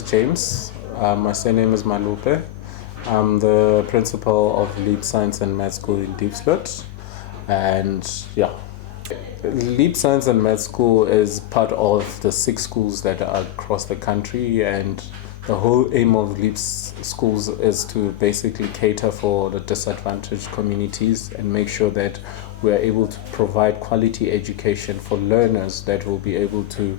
is James. My surname is Malupe. I'm the principal of Leap Science and Math School in Diepsloot. And yeah, Leap Science and Math School is part of the 6 schools that are across the country, and the whole aim of Leap schools is to basically cater for the disadvantaged communities and make sure that we are able to provide quality education for learners that will be able to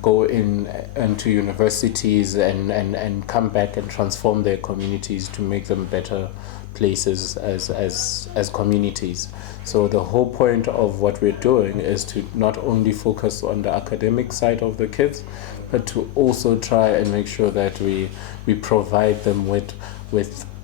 go into universities and come back and transform their communities to make them better places as communities. So the whole point of what we're doing is to not only focus on the academic side of the kids, but to also try and make sure that we provide them with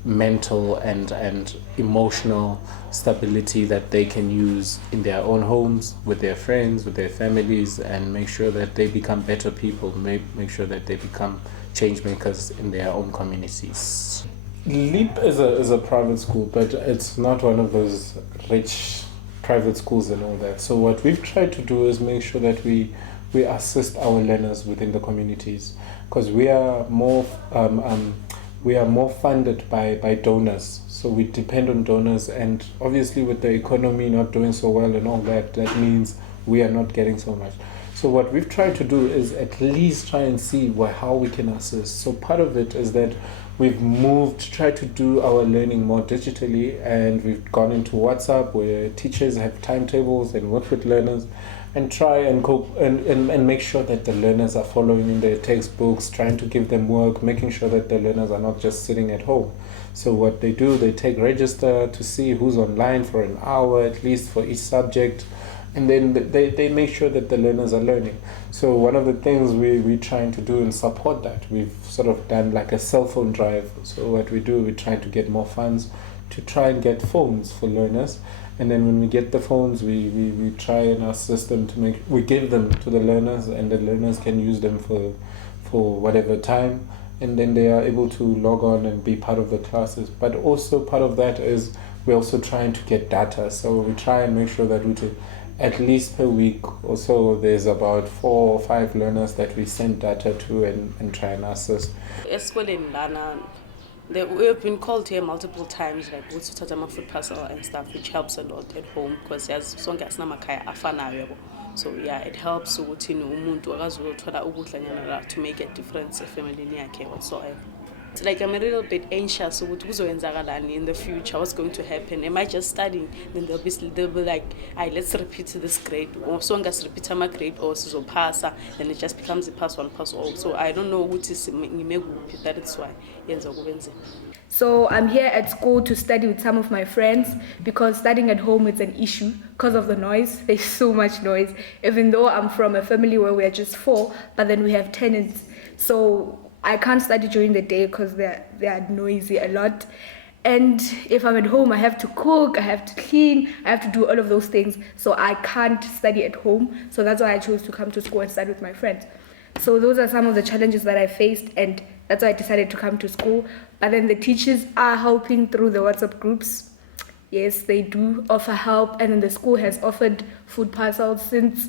mental and emotional stability that they can use in their own homes, with their friends, with their families, and make sure that they become better people, make sure that they become change makers in their own communities. Leap is a private school, but it's not one of those rich private schools and all that. So what we've tried to do is make sure that we assist our learners within the communities, because we are more funded by donors. So we depend on donors, and obviously with the economy not doing so well and all that, that means we are not getting so much. So what we've tried to do is at least try and see how we can assist. So part of it is that we've moved to try to do our learning more digitally, and we've gone into WhatsApp where teachers have timetables and work with learners and try and cope and make sure that the learners are following in their textbooks, trying to give them work, making sure that the learners are not just sitting at home. So what they do, they take register to see who's online for an hour at least for each subject, and then they make sure that the learners are learning. So one of the things we're trying to do and support that, we've sort of done like a cell phone drive. So what we do, we're trying to get more funds to try and get phones for learners. And then when we get the phones, we try and assist them we give them to the learners, and the learners can use them for whatever time. And then they are able to log on and be part of the classes. But also part of that is we're also trying to get data. So we try and make sure that we do at least per week or so, there's about 4 or 5 learners that we send data to and try and assist. We have been called here multiple times, like go to Tatama food parcel and stuff, which helps a lot at home, because as long as namakaya afana. So yeah, it helps to make a difference in family whatsoever. It's like I'm a little bit anxious in the future, what's going to happen. Am I just studying? Then they'll be like, let's repeat this grade. Or so as repeat my grade or so pass, then it just becomes a pass one, pass all. So I don't know what is that is why. So I'm here at school to study with some of my friends, because studying at home is an issue because of the noise. There's so much noise. Even though I'm from a family where we're just 4, but then we have tenants. So I can't study during the day because they are noisy a lot. And if I'm at home, I have to cook, I have to clean, I have to do all of those things. So I can't study at home. So that's why I chose to come to school and study with my friends. So those are some of the challenges that I faced, and that's why I decided to come to school. But then the teachers are helping through the WhatsApp groups. Yes, they do offer help. And then the school has offered food parcels, since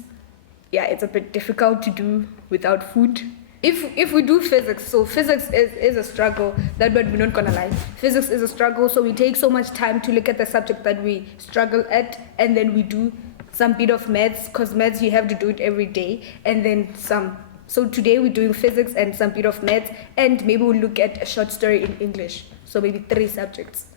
it's a bit difficult to do without food. If we do physics, so physics is a struggle, that but we're not gonna lie. Physics is a struggle, so we take so much time to look at the subject that we struggle at, and then we do some bit of maths, because maths you have to do it every day, and then some. So today we're doing physics and some bit of maths, and maybe we'll look at a short story in English, so maybe 3 subjects.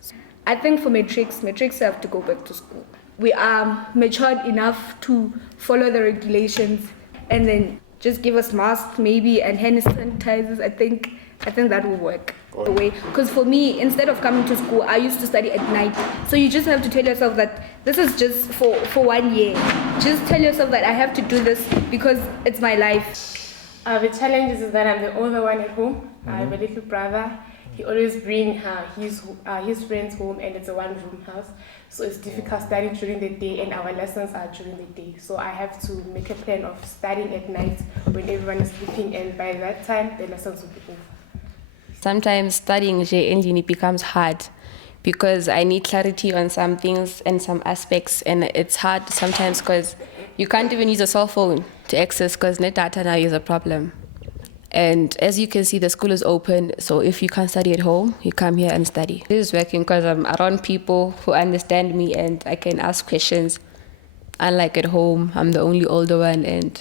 I think for matrics have to go back to school. We are matured enough to follow the regulations, and then just give us masks maybe and hand sanitizers. I think that will work the way. Because for me, instead of coming to school, I used to study at night. So you just have to tell yourself that this is just for 1 year. Just tell yourself that I have to do this because it's my life. The challenge is that I'm the only one at home. I have a little brother. He always brings his friends home, and it's a 1-room house. So it's difficult studying during the day, and our lessons are during the day. So I have to make a plan of studying at night when everyone is sleeping, and by that time, the lessons will be over. Sometimes studying Angie becomes hard because I need clarity on some things and some aspects, and it's hard sometimes because you can't even use a cell phone to access, because net data now is a problem. And as you can see, the school is open. So if you can't study at home, you come here and study. This is working because I'm around people who understand me and I can ask questions. Unlike at home, I'm the only older one and